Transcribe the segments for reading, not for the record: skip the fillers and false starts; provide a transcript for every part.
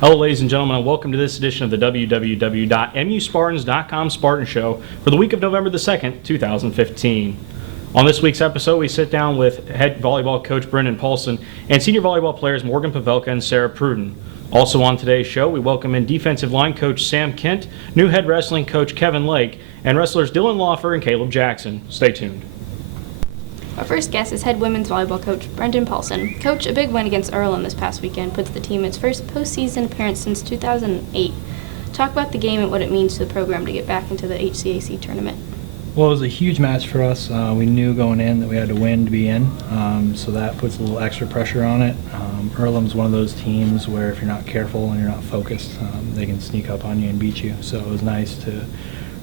Hello, ladies and gentlemen, and welcome to this edition of the www.muspartans.com Spartan Show for the week of November the 2nd, 2015. On this week's episode, we sit down with head volleyball coach Bryndon Paulsen and senior volleyball players Morgan Pavelka and Sarah Pruden. Also on today's show, we welcome in defensive line coach Sam Kent, new head wrestling coach Kevin Lake, and wrestlers Dylan Lauffer and Kalib Jackson. Stay tuned. Our first guest is head women's volleyball coach Bryndon Paulsen. Coach, a big win against Earlham this past weekend puts the team in its first postseason appearance since 2008. Talk about the game and what it means to the program to get back into the HCAC tournament. Well, it was a huge match for us. We knew going in that we had to win to be in, so that puts a little extra pressure on it. Earlham's one of those teams where if you're not careful and you're not focused, they can sneak up on you and beat you. So it was nice to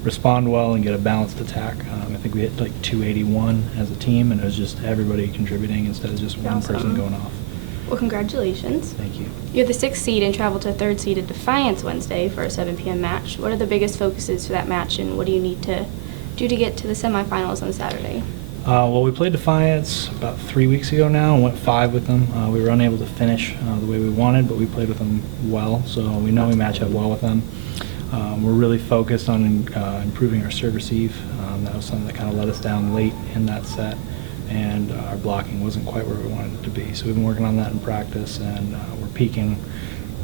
respond well and get a balanced attack. I think we hit like 281 as a team, and it was just everybody contributing instead of just one person going off. Well, congratulations. Thank you. You're the 6th seed and travel to 3rd seed at Defiance Wednesday for a 7 p.m. match. What are the biggest focuses for that match, and what do you need to do to get to the semifinals on Saturday? Well, we played Defiance about 3 weeks ago now and went 5 with them. We were unable to finish the way we wanted, but we played with them well, so we know we match up well with them. We're really focused on improving our serve receive. That was something that kind of let us down late in that set, and our blocking wasn't quite where we wanted it to be. So we've been working on that in practice, and we're peaking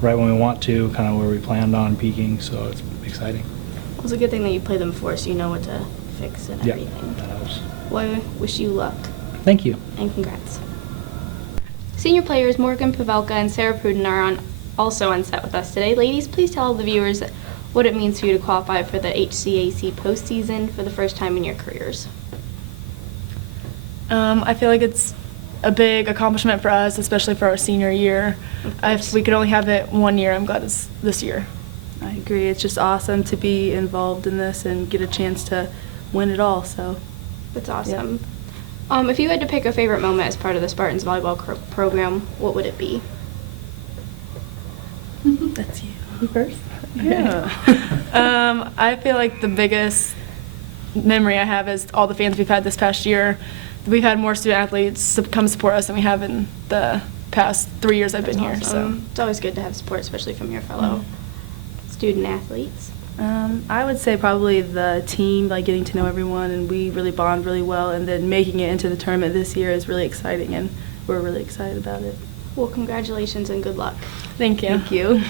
right when we want to, kind of where we planned on peaking, so it's exciting. Well, it's a good thing that you played them before, so you know what to fix and everything. Yeah, that helps. Well, I wish you luck. Thank you. And congrats. Senior players Morgan Pavelka and Sarah Pruden are also on set with us today. Ladies, please tell the viewers what it means for you to qualify for the HCAC postseason for the first time in your careers. I feel like it's a big accomplishment for us, especially for our senior year. If we could only have it 1 year, I'm glad it's this year. I agree. It's just awesome to be involved in this and get a chance to win it all. So that's awesome. Yeah. If you had to pick a favorite moment as part of the Spartans volleyball program, what would it be? That's you first. Yeah. I feel like the biggest memory I have is all the fans we've had this past year. We've had more student athletes come support us than we have in the past 3 years I've been here. So it's always good to have support, especially from your fellow student athletes. I would say probably the team, like getting to know everyone, and we really bond really well, and then making it into the tournament this year is really exciting, and we're really excited about it. Well, congratulations and good luck. Thank you. Thank you.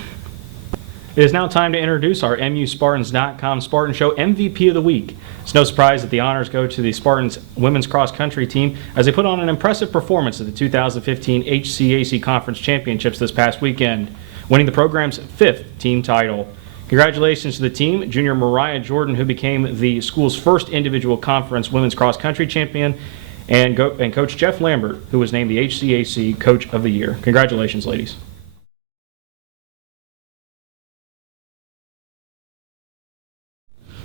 It is now time to introduce our MUSpartans.com Spartan Show MVP of the Week. It's no surprise that the honors go to the Spartans women's cross-country team as they put on an impressive performance at the 2015 HCAC Conference Championships this past weekend, winning the program's 5th team title. Congratulations to the team, junior Mariah Jordan, who became the school's first individual conference women's cross-country champion, and Coach Jeff Lambert, who was named the HCAC Coach of the Year. Congratulations, ladies.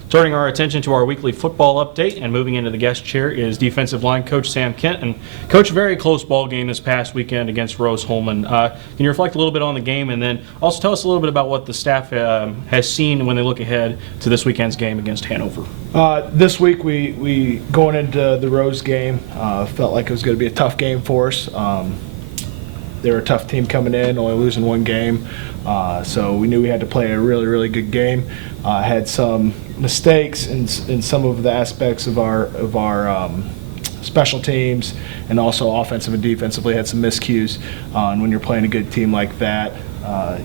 Turning our attention to our weekly football update and moving into the guest chair is defensive line coach Sam Kent. And coach, very close ball game this past weekend against Rose-Hulman. Can you reflect a little bit on the game, and then also tell us a little bit about what the staff has seen when they look ahead to this weekend's game against Hanover? This week we going into the Rose game felt like it was going to be a tough game for us. They were a tough team coming in, only losing 1 game. So we knew we had to play a really, really good game. Had some mistakes in some of the aspects of our special teams, and also offensive and defensively had some miscues. And when you're playing a good team like that,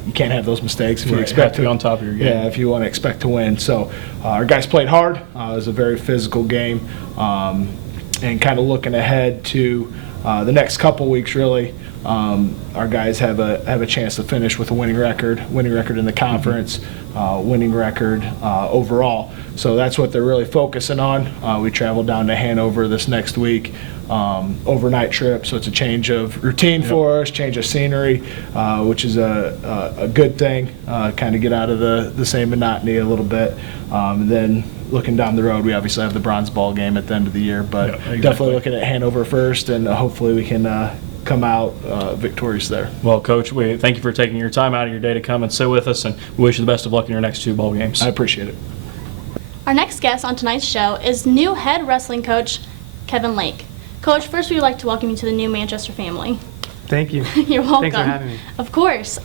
you can't have those mistakes if you expect to be on top of your game. Yeah, if you want to expect to win. So our guys played hard. It was a very physical game, and kind of looking ahead to the next couple weeks, really. Our guys have a chance to finish with a winning record in the conference, winning record overall. So that's what they're really focusing on. We travel down to Hanover this next week, overnight trip, so it's a change of routine for us, change of scenery, which is a good thing. Kind of get out of the same monotony a little bit. And then looking down the road, we obviously have the bronze ball game at the end of the year, but definitely looking at Hanover first, and hopefully we can come out victorious there. Well, Coach, we thank you for taking your time out of your day to come and sit with us, and we wish you the best of luck in your next 2 ball games. I appreciate it. Our next guest on tonight's show is new head wrestling coach Kevin Lake. Coach, first we would like to welcome you to the new Manchester family. Thank you. You're welcome. Thanks for having me. Of course.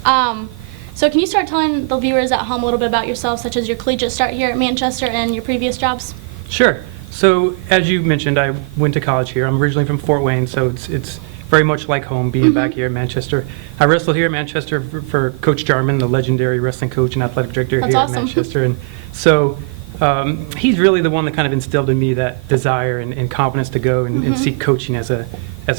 So can you start telling the viewers at home a little bit about yourself, such as your collegiate start here at Manchester and your previous jobs? Sure. So as you mentioned, I went to college here. I'm originally from Fort Wayne, so it's very much like home being back here in Manchester. I wrestled here at Manchester for Coach Jarman, the legendary wrestling coach and athletic director That's here awesome. at Manchester. And so he's really the one that kind of instilled in me that desire and confidence to go and seek coaching as a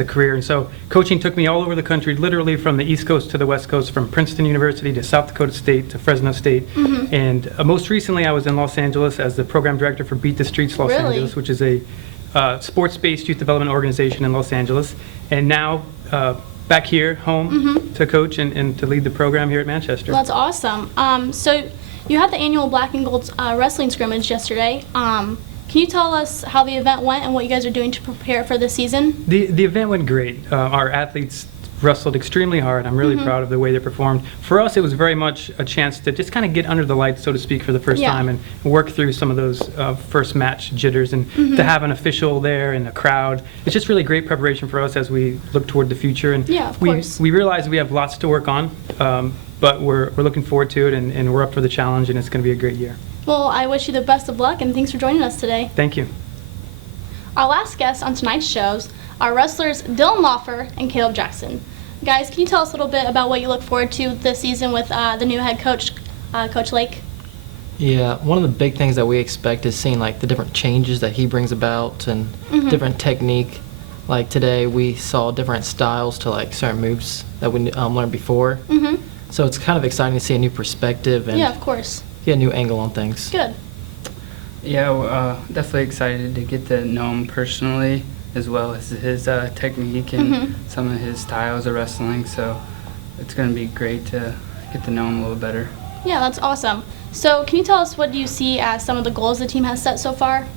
career. And so coaching took me all over the country, literally from the East Coast to the West Coast, from Princeton University to South Dakota State to Fresno State. And most recently I was in Los Angeles as the program director for Beat the Streets Los Really? Angeles, which is a sports-based youth development organization in Los Angeles. And now back here, home to coach and to lead the program here at Manchester. That's awesome. So you had the annual Black and Gold wrestling scrimmage yesterday. Can you tell us how the event went and what you guys are doing to prepare for the season? The event went great. Our athletes wrestled extremely hard. I'm really proud of the way they performed. For us, it was very much a chance to just kind of get under the lights, so to speak, for the first Yeah. time and work through some of those first match jitters. And to have an official there and a crowd, it's just really great preparation for us as we look toward the future. And Yeah, of course. we realize we have lots to work on, but we're looking forward to it, and we're up for the challenge, and it's going to be a great year. Well, I wish you the best of luck, and thanks for joining us today. Thank you. Our last guests on tonight's shows are wrestlers Dylan Lauffer and Kalib Jackson. Guys, can you tell us a little bit about what you look forward to this season with the new head coach, Coach Lake? Yeah, one of the big things that we expect is seeing like the different changes that he brings about and different technique. Like today, we saw different styles to like certain moves that we learned before. So it's kind of exciting to see a new perspective and Yeah, of course. get a new angle on things. Good. Yeah, definitely excited to get to know him personally, as well as his technique and some of his styles of wrestling. So it's going to be great to get to know him a little better. Yeah, that's awesome. So can you tell us what do you see as some of the goals the team has set so far?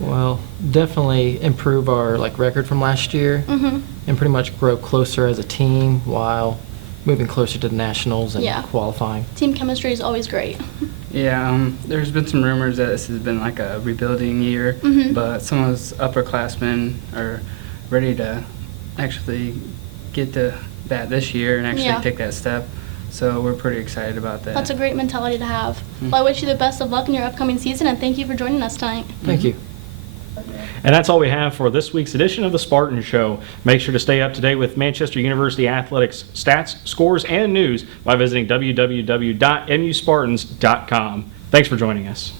Well, definitely improve our like record from last year and pretty much grow closer as a team while moving closer to the nationals and Yeah. qualifying. Team chemistry is always great. Yeah, there's been some rumors that this has been like a rebuilding year, but some of those upperclassmen are ready to actually get to that this year and actually Yeah. take that step. So we're pretty excited about that. That's a great mentality to have. Well, I wish you the best of luck in your upcoming season, and thank you for joining us tonight. Thank you. And that's all we have for this week's edition of the Spartan Show. Make sure to stay up to date with Manchester University athletics stats, scores, and news by visiting www.muspartans.com. Thanks for joining us.